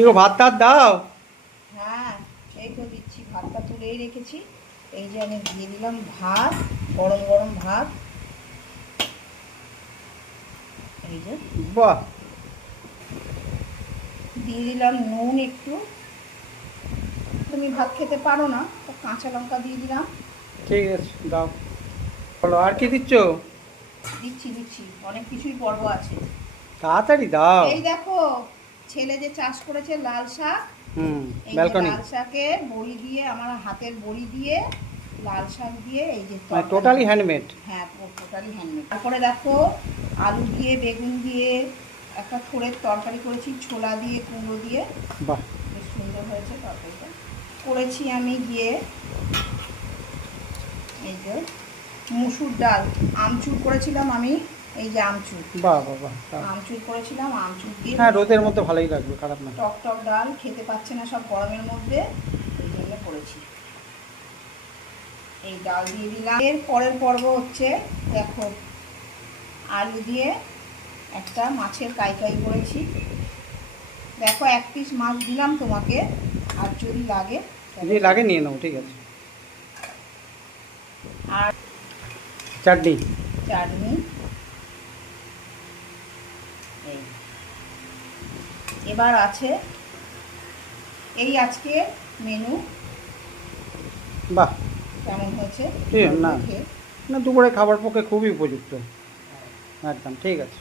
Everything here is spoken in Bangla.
কি গো, ভাত টাত দাও। হ্যাঁ, এই তো দিচ্ছি, ভাতটা তুলেই রেখেছি। এই যে আমি দিয়ে দিলাম ভাত, গরম গরম ভাত। এই যে বাহ, দিয়ে দিলাম নুন একটু। তুমি ভাত খেতে পারো না তো কাঁচা লঙ্কা দিয়ে দিলাম। ঠিক আছে, দাও। বলো, আর কি দিচ্ছ? দিচ্ছি দিচ্ছি, অনেক কিছুই পর্ব আছে। তাড়াতাড়ি দাও। এই দেখো, ছেলে যে চাষ করেছে লাল শাক, হুম। এই যে ব্যালকনি। লাল শাকে বড়ি দিয়ে, আমার হাতের বড়ি দিয়ে, লাল শাক দিয়ে এই যে মানে তরকারি টোটালি করছি। হ্যান্ডমেড। হ্যাঁ, টোটালি হ্যান্ডমেড। তারপরে দেখো, আলু দিয়ে বেগুন দিয়ে একটা থোড়ের তরকারি করেছি, ছোলা দিয়ে কুমড়ো দিয়ে। বাহ। বেশ সুন্দর হয়েছে তরকারিটা। করেছি আমি গিয়ে এই যে মুসুর ডাল, আমচুর করেছিলাম আমি। এই যে আমচুর, বাহ বাহ বাহ, দাও। আমচুর করেছিলাম, আমচুর দিয়ে হ্যাঁ, রোদের মধ্যে ভালোই লাগবে, খারাপ না। টক টক ডাল খেতে পাচ্ছে না সব গরমের মধ্যে, এই জন্য করেছি। এই ডাল দিয়ে দিলাম। এর পরের পর্ব হচ্ছে, দেখো, আলু দিয়ে একটা মাছের কাইকাই করেছি। দেখো, এক পিস মাছ দিলাম তোমাকে, আর যদি লাগে যদি লাগে নিয়ে নাও, ঠিক আছে। আর চাটনি। চাটনি। এই এবার আছে, এই আজকে মেনু। বাহ। কেমন হয়েছে? ঠিক না, খেয়ে না দুপুরে খাবার পক্ষে খুবই উপযুক্ত। একদম ঠিক আছে।